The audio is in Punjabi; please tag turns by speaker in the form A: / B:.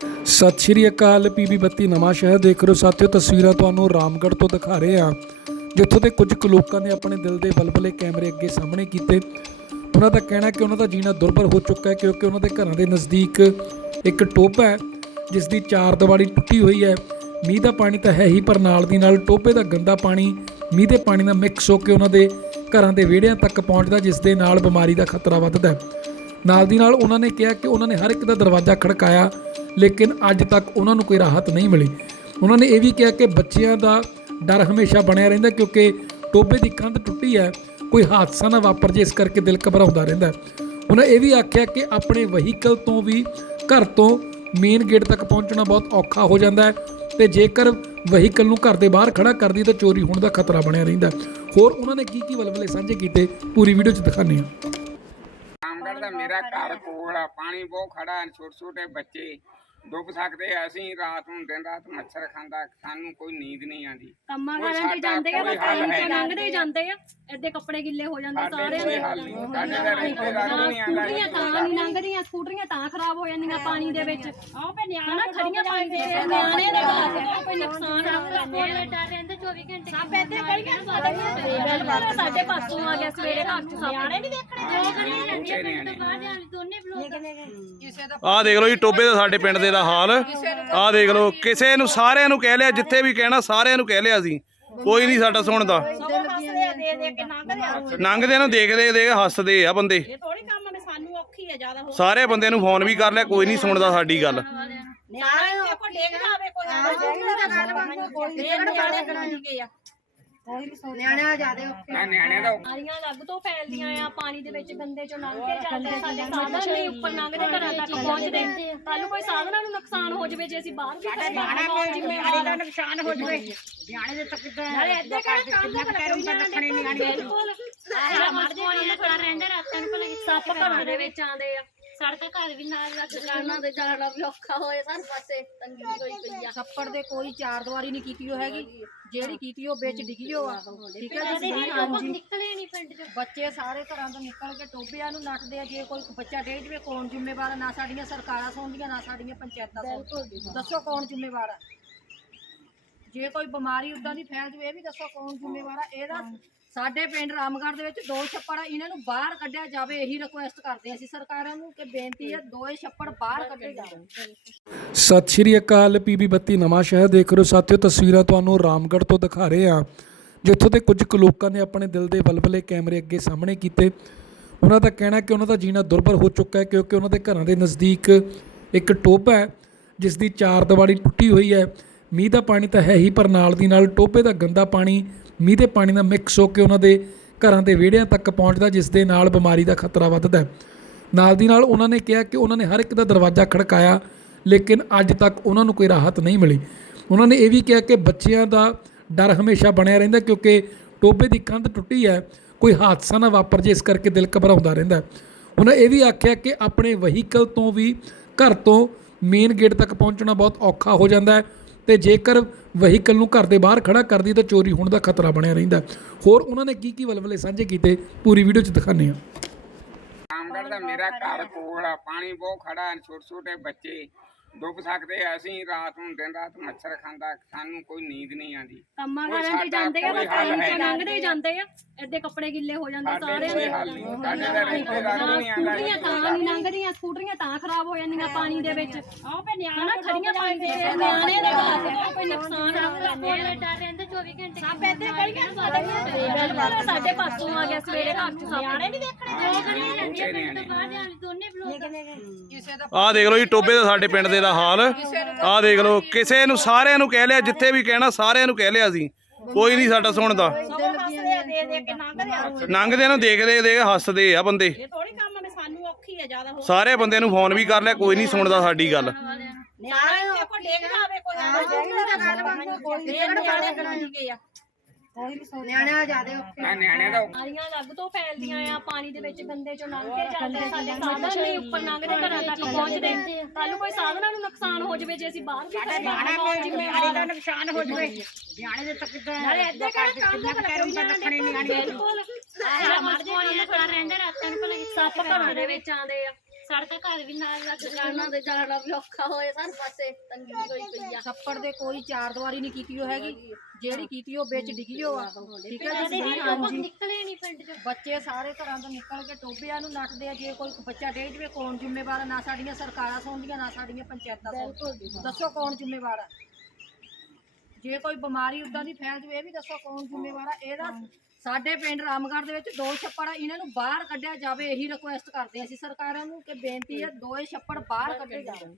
A: ਸਤਿ ਸ਼੍ਰੀ ਅਕਾਲ ਪੀਬੀ ਬੱਤੀ ਨਵਾਂ ਸ਼ਹਿਰ ਦੇਖ ਰਹੇ ਹੋ। ਸਾਥੀਓ, ਤਸਵੀਰਾਂ ਤੁਹਾਨੂੰ ਰਾਮਗੜ੍ਹ ਤੋਂ ਦਿਖਾ ਰਹੇ ਹਾਂ, ਜਿੱਥੋਂ ਦੇ ਕੁਝ ਕੁ ਲੋਕਾਂ ਨੇ ਆਪਣੇ ਦਿਲ ਦੇ ਬਲਬਲੇ ਕੈਮਰੇ ਅੱਗੇ ਸਾਹਮਣੇ ਕੀਤੇ। ਉਹਨਾਂ ਦਾ ਕਹਿਣਾ ਕਿ ਉਹਨਾਂ ਦਾ ਜੀਣਾ ਦੁਰਭਰ ਹੋ ਚੁੱਕਾ ਹੈ, ਕਿਉਂਕਿ ਉਹਨਾਂ ਦੇ ਘਰਾਂ ਦੇ ਨਜ਼ਦੀਕ ਇੱਕ ਟੋਭਾ ਹੈ ਜਿਸ ਦੀ ਚਾਰ ਦੀਵਾਰੀ ਟੁੱਟੀ ਹੋਈ ਹੈ। ਮੀਂਹ ਦਾ ਪਾਣੀ ਤਾਂ ਹੈ ਹੀ, ਪਰ ਨਾਲ ਦੀ ਨਾਲ ਟੋਭੇ ਦਾ ਗੰਦਾ ਪਾਣੀ, ਮੀਂਹ ਦੇ ਪਾਣੀ ਨਾਲ ਮਿਕਸ ਹੋ ਕੇ ਉਹਨਾਂ ਦੇ ਘਰਾਂ ਦੇ ਵਿਹੜਿਆਂ ਤੱਕ ਪਹੁੰਚਦਾ ਜਿਸ ਦੇ ਨਾਲ ਬਿਮਾਰੀ ਦਾ ਖਤਰਾ ਵੱਧਦਾ ਹੈ। ਨਾਲ ਦੀ ਨਾਲ ਉਹਨਾਂ ਨੇ ਕਿਹਾ ਕਿ ਉਹਨਾਂ ਨੇ ਹਰ ਇੱਕ ਦਾ ਦਰਵਾਜ਼ਾ ਖੜਕਾਇਆ ਲੇਕਿਨ ਅੱਜ ਤੱਕ ਉਹਨਾਂ ਨੂੰ ਕੋਈ ਰਾਹਤ ਨਹੀਂ ਮਿਲੀ। ਉਹਨਾਂ ਨੇ ਇਹ ਵੀ ਕਿਹਾ ਕਿ ਬੱਚਿਆਂ ਦਾ ਡਰ ਹਮੇਸ਼ਾ ਬਣਿਆ ਰਹਿੰਦਾ ਕਿਉਂਕਿ ਟੋਬੇ ਦੀ ਕੰਧ ਟੁੱਟੀ ਹੈ, ਕੋਈ ਹਾਦਸਾ ਨਾ ਵਾਪਰ ਜੇ ਇਸ ਕਰਕੇ ਦਿਲ ਘਬਰਾਉਂਦਾ ਰਹਿੰਦਾ। ਉਹਨਾਂ ਇਹ ਵੀ ਆਖਿਆ ਕਿ ਆਪਣੇ ਵਹੀਕਲ ਤੋਂ ਵੀ ਘਰ ਤੋਂ ਮੇਨ ਗੇਟ ਤੱਕ ਪਹੁੰਚਣਾ ਬਹੁਤ ਔਖਾ ਹੋ ਜਾਂਦਾ ਹੈ ਤੇ ਜੇਕਰ ਵਹੀਕਲ ਨੂੰ ਘਰ ਦੇ ਬਾਹਰ ਖੜਾ ਕਰਦੀ ਤਾਂ ਚੋਰੀ ਹੋਣ ਦਾ ਖਤਰਾ ਬਣਿਆ ਰਹਿੰਦਾ। ਹੋਰ ਉਹਨਾਂ ਨੇ ਕੀ ਕੀ ਵਲਵਲੇ ਸਾਂਝੇ ਕੀਤੇ, ਪੂਰੀ ਵੀਡੀਓ 'ਚ ਦਿਖਾਉਂਦੇ ਹਾਂ।
B: ਰਾਮਗੜ੍ਹ ਦਾ ਮੇਰਾ ਘਰ ਕੋਲ ਆ, ਪਾਣੀ ਬਹੁਤ ਖੜਾ ਛੋਟੇ ਛੋਟੇ ਬੱਚੇ ਡੁੱਬ ਸਕਦੇ ਆ ਅਸੀਂ ਰਾਤ ਨੂੰ ਦਿਨ ਰਾਤ ਮੱਛਰ ਖਾਂਦਾ ਸਾਨੂੰ ਕੋਈ ਨੀਂਦ ਨਹੀਂ ਆਉਂਦੀ।
C: ਕੰਮਾਂ
B: ਕੋਈ
C: ਕਾਰਾਂ ਤੇ
B: ਸਾਡਾ
C: ਜਾਂਦੇ ਆ
B: ਕੋਈ
C: ਬਸ
B: ਹੱਲ
C: ਟਾਈਮ ਚ। ਲੰਘਦੇ ਜਾਂਦੇ ਆ ਏਦੇ ਕੱਪੜੇ ਗਿੱਲੇ ਹੋ ਜਾਂਦੇ
B: ਸਾਡੇ
C: ਸਾਰਿਆਂ
B: ਕੋਈ
C: ਦੇ।
B: ਹੱਲ ਨਹੀਂ ਸਾਡੇ ਦਾ ਰਿਸ਼ਤੇਦਾਰ ਵੀ ਨਹੀਂ ਆਉਂਦਾ।
C: ਸਕੂਟਰੀਆਂ ਤਾਂ ਨਹੀਂ ਲੰਘਦੀਆਂ ਸਕੂਟਰੀਆਂ ਤਾਂ ਖਰਾਬ ਹੋ ਜਾਂਦੀਆਂ ਪਾਣੀ ਦੇ ਵਿੱਚ। ਆਹ ਪੇ ਨਿਆਣਾ ਖੜੀਆਂ ਪਾਣੀ ਦੇ ਵਿੱਚ, ਨਿਆਣੇ ਦੇ ਘਰ। ਕੋਈ ਨੁਕਸਾਨ ਨਾ ਹੋਵੇ
D: ਡਰ ਰਹਿੰਦਾ 24 ਘੰਟੇ
C: ਸਭ ਇੱਥੇ ਗਲੀਆਂ ਸਾਡੇ ਸਾਡੇ ਪਾਸੋਂ ਆ ਗਿਆ ਸਵੇਰੇ ਘਰ ਚ ਸਭ ਨਿਆਣੇ ਨਹੀਂ ਦੇਖਣੇ।
D: ਜਾਂਦੀਆਂ ਪਿੰਡ ਤੋਂ ਬਾਹਰ ਜਾਣ ਦੋਨੇ
E: ਆਹ ਦੇਖ ਲਓ ਜੀ ਟੋਬੇ ਦਾ ਸਾਡੇ ਪਿੰਡ ਦੇ ਦਾ ਹਾਲ। ਆਹ ਦੇਖ ਲਓ ਕਿਸੇ ਨੂੰ ਸਾਰਿਆਂ ਨੂੰ ਕਹਿ ਲਿਆ ਜਿੱਥੇ ਵੀ ਕਹਿਣਾ ਸਾਰਿਆਂ ਨੂੰ ਕਹਿ ਲਿਆ ਸੀ ਕੋਈ ਨਹੀਂ ਸਾਡਾ ਸੁਣਦਾ।
C: ਲੰਘਦੇ
E: ਨੂੰ ਦੇਖਦੇ ਦੇਖ ਹੱਸਦੇ ਆ ਬੰਦੇ।
C: ਇਹ ਥੋੜੀ ਕੰਮ ਨੇ ਸਾਨੂੰ ਔਖੀ ਹੈ ਜ਼ਿਆਦਾ ਹੋ
E: ਸਾਰੇ ਬੰਦਿਆਂ ਨੂੰ ਫੋਨ ਵੀ ਕਰ ਲਿਆ ਕੋਈ ਨਹੀਂ ਸੁਣਦਾ ਸਾਡੀ ਗੱਲ।
C: ਨੂੰ ਕੋਈ ਕੋਈ ਕੋਈ ਆ।
B: ਨਿਆਣਿਆਂ ਦਾ
C: ਬਿਮਾਰੀਆਂ ਲੱਗ ਤੋਂ ਫੈਲਦੀਆਂ ਆ ਪਾਣੀ ਦੇ ਵਿੱਚ ਗੰਦੇ ਚੋਂ ਲੰਘ ਕੇ ਜਾਂਦੇ ਆ, ਸਾਡੇ ਸਾਧਨ ਨਹੀਂ ਉੱਪਰ ਲੰਘਦੇ ਘਰਾਂ ਤੱਕ ਪਹੁੰਚਦੇ। ਕੱਲ ਨੂੰ ਕੋਈ ਸਾਧਨਾਂ ਨੂੰ ਨੁਕਸਾਨ ਹੋ ਜਾਵੇ ਜੇ ਅਸੀਂ ਬਾਹਰ ਵੀ ਜ਼ਿੰਮੇਵਾਰੀ ਦਾ ਨੁਕਸਾਨ ਹੋ ਜਾਵੇ। ਨਿਆਣੇ ਦੇ ਤੱਕ ਨਾਲੇ ਇੱਥੇ ਕਿਹੜਾ ਕੰਮ ਦਾ ਕਰੀ ਜਾਣੇ ਨਿਆਣੇ। ਬਿਲਕੁਲ।
D: ਆਹ ਮਰਦੇ ਪਾਣੀ ਦਾ ਰਹਿੰਦਾ ਰਾਤਾਂ ਨੂੰ ਭਲਾ
C: ਸੱਪ ਘਰਾਂ ਦੇ ਵਿੱਚ ਆਉਂਦੇ ਆ।
D: ਸੜਕ ਘਰ ਵੀ ਨਾਲ ਲੱਗ ਦੁਕਾਨਾਂ ਦੇ ਜਾਣਾ ਵੀ ਔਖਾ ਹੋਏ ਹਰ ਪਾਸੇ ਤੰਗੀ ਹੋਈ ਪਈ ਆ।
F: ਛੱਪੜ ਦੇ ਕੋਈ ਚਾਰ ਦੀਵਾਰੀ ਨਹੀਂ ਕੀਤੀ ਉਹ ਹੈਗੀ। ਜਿਹੜੀ ਕੀਤੀ ਉਹ ਵਿੱਚ ਡਿੱਗੀ ਹੋ ਆ। ਠੀਕ ਹੈ ਜੀ ਹਾਂਜੀ
D: ਨਿਕਲੇ ਨਹੀਂ ਪਿੰਡ ਚੋਂ।
F: ਬੱਚੇ ਸਾਰੇ ਘਰਾਂ ਤੋਂ ਨਿਕਲ ਕੇ ਟੋਬਿਆਂ ਨੂੰ ਨੱਠਦੇ ਆ। ਜੇ ਕੋਈ ਬੱਚਾ ਡੇਗ ਜਵੇ ਕੌਣ ਜ਼ਿੰਮੇਵਾਰ ਨਾ ਸਾਡੀਆਂ ਸਰਕਾਰਾਂ ਸੁਣਦੀਆਂ ਨਾ ਸਾਡੀਆਂ ਪੰਚਾਇਤਾਂ ਸੁਣਦੀਆਂ ਦੱਸੋ ਕੌਣ ਜ਼ਿੰਮੇਵਾਰ ਆ? ਜੇ ਕੋਈ ਬਿਮਾਰੀ ਉਦਾਂ ਦੀ ਫੈਲ ਜਵੇ ਇਹ ਵੀ ਦੱਸੋ ਕੌਣ ਜ਼ਿੰਮੇਵਾਰ ਆ? ਇਹਦਾ ਸਾਡੇ ਪਿੰਡ ਰਾਮਗੜ੍ਹ ਦੇ ਵਿੱਚ ਦੋ ਛੱਪੜ ਆ ਇਹਨਾਂ ਨੂੰ ਬਾਹਰ ਕੱਢਿਆ ਜਾਵੇ ਇਹੀ ਰਿਕੁਐਸਟ ਕਰਦੇ ਆ ਅਸੀਂ ਸਰਕਾਰਾਂ ਨੂੰ ਕਿ ਬੇਨਤੀ ਹੈ। ਦੋਏ ਛੱਪੜ ਬਾਹਰ ਕੱਢੇ ਜਾਣ।
A: ਸਤਿ ਸ਼੍ਰੀ ਅਕਾਲ ਪੀਬੀ ਬੱਤੀ ਨਵਾਂ ਸ਼ਹਿਰ ਦੇਖ ਰਹੇ ਹੋ। ਸਾਥੀਓ ਤਸਵੀਰਾਂ ਤੁਹਾਨੂੰ ਰਾਮਗੜ੍ਹ ਤੋਂ ਦਿਖਾ ਰਹੇ ਹਾਂ ਜਿੱਥੋਂ ਦੇ ਕੁਝ ਕੁ ਲੋਕਾਂ ਨੇ ਆਪਣੇ ਦਿਲ ਦੇ ਬਲਬਲੇ ਕੈਮਰੇ ਅੱਗੇ ਸਾਹਮਣੇ ਕੀਤੇ। ਉਹਨਾਂ ਦਾ ਕਹਿਣਾ ਕਿ ਉਹਨਾਂ ਦਾ ਜੀਣਾ ਦੁਰਭਰ ਹੋ ਚੁੱਕਾ ਹੈ ਕਿਉਂਕਿ ਉਹਨਾਂ ਦੇ ਘਰਾਂ ਦੇ ਨਜ਼ਦੀਕ ਇੱਕ ਟੋਭਾ ਹੈ ਜਿਸ ਦੀ ਚਾਰ ਦੀਵਾਰੀ ਟੁੱਟੀ ਹੋਈ ਹੈ। ਮੀਂਹ ਦਾ ਪਾਣੀ ਤਾਂ ਹੈ ਹੀ, ਪਰ ਨਾਲ ਦੀ ਨਾਲ ਟੋਭੇ ਦਾ ਗੰਦਾ ਪਾਣੀ, ਮੀਂਹ ਦੇ ਪਾਣੀ ਨਾਲ ਮਿਕਸ ਹੋ ਕੇ ਉਹਨਾਂ ਦੇ ਘਰਾਂ ਦੇ ਵਿਹੜਿਆਂ ਤੱਕ ਪਹੁੰਚਦਾ, ਜਿਸ ਦੇ ਨਾਲ ਬਿਮਾਰੀ ਦਾ ਖਤਰਾ ਵੱਧਦਾ ਹੈ। ਨਾਲ ਦੀ ਨਾਲ ਉਹਨਾਂ ਨੇ ਕਿਹਾ ਕਿ ਉਹਨਾਂ ਨੇ ਹਰ ਇੱਕ ਦਾ ਦਰਵਾਜ਼ਾ ਖੜਕਾਇਆ, ਲੇਕਿਨ ਅੱਜ ਤੱਕ ਉਹਨਾਂ ਨੂੰ ਕੋਈ ਰਾਹਤ ਨਹੀਂ ਮਿਲੀ। ਉਹਨਾਂ ਨੇ ਇਹ ਵੀ ਕਿਹਾ ਕਿ ਬੱਚਿਆਂ ਦਾ ਡਰ ਹਮੇਸ਼ਾ ਬਣਿਆ ਰਹਿੰਦਾ, ਕਿਉਂਕਿ ਟੋਬੇ ਦੀ ਕੰਧ ਟੁੱਟੀ ਹੈ, ਕੋਈ ਹਾਦਸਾ ਨਾ ਵਾਪਰ ਜੇ ਇਸ ਕਰਕੇ ਦਿਲ ਘਬਰਾਉਂਦਾ ਰਹਿੰਦਾ ਉਹਨਾਂ ਇਹ ਵੀ ਆਖਿਆ ਕਿ ਆਪਣੇ ਵਹੀਕਲ ਤੋਂ ਵੀ ਘਰ ਤੋਂ ਮੇਨ ਗੇਟ ਤੱਕ ਪਹੁੰਚਣਾ ਬਹੁਤ ਔਖਾ ਹੋ ਜਾਂਦਾ ਹੈ। ਤੇ ਜੇਕਰ ਵਹੀਕਲ ਨੂੰ ਘਰ ਦੇ ਬਾਹਰ ਖੜਾ ਕਰਦੀ ਤਾਂ ਚੋਰੀ ਹੋਣ ਦਾ ਖਤਰਾ ਬਣਿਆ ਰਹਿੰਦਾ। ਹੋਰ ਉਹਨਾਂ ਨੇ ਕੀ ਕੀ ਵਲਵਲੇ ਸਾਂਝੇ ਕੀਤੇ? ਪੂਰੀ ਵੀਡੀਓ 'ਚ ਦਿਖਾਉਂਦੇ ਹਾਂ।
B: ਰਾਮਗੜ੍ਹ ਦਾ ਮੇਰਾ ਘਰ ਕੋਲ ਆ, ਪਾਣੀ ਬਹੁਤ ਖੜਾ ਛੋਟੇ ਛੋਟੇ ਬੱਚੇ। ਡੁੱਬ ਸਕਦੇ ਆ ਅਸੀਂ ਰਾਤ ਨੂੰ ਦਿਨ ਰਾਤ ਮੱਛਰ ਖਾਂਦਾ ਸਾਨੂੰ ਕੋਈ ਨੀਂਦ ਨਹੀਂ ਆਉਂਦੀ।
C: ਕੰਮਾਂ
B: ਕੋਈ
C: ਕਾਰਾਂ ਤੇ
B: ਸਾਡਾ
C: ਜਾਂਦੇ ਆ
B: ਕੋਈ
C: ਬਸ
B: ਹੱਲ
C: ਟਾਈਮ
B: ਹੈ
C: ਚ
B: ਨਹੀਂ।
C: ਲੰਘਦੇ ਹੀ ਜਾਂਦੇ ਆ ਏਦੇ ਕੱਪੜੇ ਗਿੱਲੇ ਹੋ ਜਾਂਦੇ
B: ਸਾਡੇ
C: ਸਾਰਿਆਂ
B: ਕੋਈ
C: ਦੇ।
B: ਹੱਲ ਨਹੀਂ ਸਾਡੇ ਦਾ ਰਿਸ਼ਤੇਦਾਰ ਵੀ ਨਹੀਂ ਆਉਂਦਾ।
C: ਸਕੂਟਰੀਆਂ ਤਾਂ ਨਹੀਂ ਲੰਘਦੀਆਂ ਸਕੂਟਰੀਆਂ ਤਾਂ ਖਰਾਬ ਹੋ ਜਾਂਦੀਆਂ ਪਾਣੀ ਦੇ ਵਿੱਚ। ਆਹ ਪੇ ਨਿਆਣਾ ਖੜੀਆਂ ਪਾਣੀ ਦੇ ਵਿੱਚ, ਨਿਆਣੇ ਦੇ ਘਰ ਕੋਈ ਨੁਕਸਾਨ ਨਾ ਹੋਵੇ
D: ਡਰ ਰਹਿੰਦਾ 24 ਘੰਟੇ
C: ਸਭ ਇੱਥੇ ਗਲੀਆਂ ਸਾਡੇ ਸਾਡੇ ਪਾਸੋਂ ਆ ਗਿਆ ਸਵੇਰੇ ਘਰ ਚ ਸਭ ਨਿਆਣੇ ਨਹੀਂ ਦੇਖਣੇ
D: ਦੋ ਗਲੀਆਂ ਜਾਂਦੀਆਂ ਪਿੰਡ ਤੋਂ ਬਾਹਰ ਜਾਣ ਲਈ ਦੋਨੇ
E: ਆਹ ਦੇਖ ਲਓ ਜੀ ਟੋਬੇ ਦਾ ਸਾਡੇ ਪਿੰਡ ਦੇ ਦਾ ਹਾਲ। ਆਹ ਦੇਖ ਲਓ ਕਿਸੇ ਨੂੰ ਸਾਰਿਆਂ ਨੂੰ ਕਹਿ ਲਿਆ ਜਿੱਥੇ ਵੀ ਕਹਿਣਾ ਸਾਰਿਆਂ ਨੂੰ ਕਹਿ ਲਿਆ ਸੀ ਕੋਈ ਨਹੀਂ ਸਾਡਾ ਸੁਣਦਾ।
C: ਦੇ ਦੇ ਲੰਘਦੇ
E: ਨੂੰ ਦੇਖਦੇ ਦੇਖ ਹੱਸਦੇ ਆ ਬੰਦੇ।
C: ਇਹ ਥੋੜੀ ਕੰਮ ਨੇ ਸਾਨੂੰ ਔਖੀ ਹੈ ਜ਼ਿਆਦਾ ਹੋ
E: ਸਾਰੇ ਬੰਦਿਆਂ ਨੂੰ ਫੋਨ ਵੀ ਕਰ ਲਿਆ ਕੋਈ ਨਹੀਂ ਸੁਣਦਾ ਸਾਡੀ ਗੱਲ।
C: ਕੋਈ ਕੋਈ ਕੋਈ ਆ।
B: ਮੈਂ ਨਿਆਣਿਆਂ ਦਾ
C: ਬਿਮਾਰੀਆਂ ਲੱਗ ਤੋਂ ਫੈਲਦੀਆਂ ਆ ਪਾਣੀ ਦੇ ਵਿੱਚ ਗੰਦੇ ਚੋਂ ਲੰਘ ਕੇ ਜਾਂਦੇ ਆ, ਸਾਡੇ ਸਾਧਨ ਨਹੀਂ ਉੱਪਰ ਲੰਘਦੇ ਘਰਾਂ ਤੱਕ ਪਹੁੰਚਦੇ। ਕੱਲ ਨੂੰ ਕੋਈ ਸਾਧਨਾਂ ਨੂੰ ਨੁਕਸਾਨ ਹੋ ਜਾਵੇ ਜੇ ਅਸੀਂ ਬਾਹਰ ਵੀ ਖੜੇ ਬਾਹਰ ਜ਼ਿੰਮੇਵਾਰੀ ਦਾ ਨੁਕਸਾਨ ਹੋ ਜਾਵੇ। ਨਿਆਣੇ ਦੇ ਤੱਕ ਨਾਲੇ ਇੱਥੇ ਕਿਹੜਾ ਕੰਮ ਦਾ ਕਰੀ ਜਾਣੇ ਬਿਲਕੁਲ।
D: ਆਹ ਮਰਦੇ ਪਾਣੀ ਦਾ ਰਹਿੰਦਾ ਰਾਤਾਂ ਨੂੰ ਭਲਾ
C: ਸੱਪ ਘਰਾਂ ਦੇ ਵਿੱਚ ਆਉਂਦੇ ਆ।
D: ਸੜਕ ਘਰ ਵੀ ਨਾਲ ਲੱਗ ਦੁਕਾਨਾਂ ਦੇ ਜਾਣਾ ਵੀ ਔਖਾ ਹੋਏ ਹਰ ਪਾਸੇ ਤੰਗੀ ਹੋਈ ਪਈ ਆ।
F: ਛੱਪੜ ਦੇ ਕੋਈ ਚਾਰ ਦੀਵਾਰੀ ਨਹੀਂ ਕੀਤੀ ਉਹ ਹੈਗੀ। ਜਿਹੜੀ ਕੀਤੀ ਉਹ ਵਿੱਚ ਡਿੱਗੀ ਹੋ ਆ। ਠੀਕ ਹੈ ਜੀ ਹਾਂਜੀ
D: ਨਿਕਲੇ ਨਹੀਂ ਪਿੰਡ ਚੋਂ।
F: ਬੱਚੇ ਸਾਰੇ ਘਰਾਂ ਤੋਂ ਨਿਕਲ ਕੇ ਟੋਬਿਆਂ ਨੂੰ ਨੱਠਦੇ ਆ। ਜੇ ਕੋਈ ਬੱਚਾ ਡੇਗ ਜਵੇ ਕੌਣ ਜ਼ਿੰਮੇਵਾਰ ਆ? ਨਾ ਸਾਡੀਆਂ ਸਰਕਾਰਾਂ ਸੌਂਦੀਆਂ ਨਾ ਸਾਡੀਆਂ ਪੰਚਾਇਤਾਂ ਸੌਂਦੀਆਂ। ਦੱਸੋ ਕੌਣ ਜ਼ਿੰਮੇਵਾਰ ਆ? ਜੇ ਕੋਈ ਬਿਮਾਰੀ ਉਦਾਂ ਦੀ ਫੈਲ ਜਵੇ ਇਹ ਵੀ ਦੱਸੋ ਕੌਣ ਜ਼ਿੰਮੇਵਾਰ ਆ? ਇਹਦਾ ਸਾਡੇ ਪਿੰਡ ਰਾਮਗੜ੍ਹ ਦੇ ਵਿੱਚ ਦੋ ਛੱਪੜ ਆ, ਇਹਨਾਂ ਨੂੰ ਬਾਹਰ ਕੱਢਿਆ ਜਾਵੇ, ਇਹੀ ਰਿਕੁਐਸਟ ਕਰਦੇ ਹਾਂ ਅਸੀਂ ਸਰਕਾਰਾਂ ਨੂੰ ਕਿ ਬੇਨਤੀ ਹੈ, ਦੋਏ ਛੱਪੜ ਬਾਹਰ ਕੱਢੇ ਜਾਣ।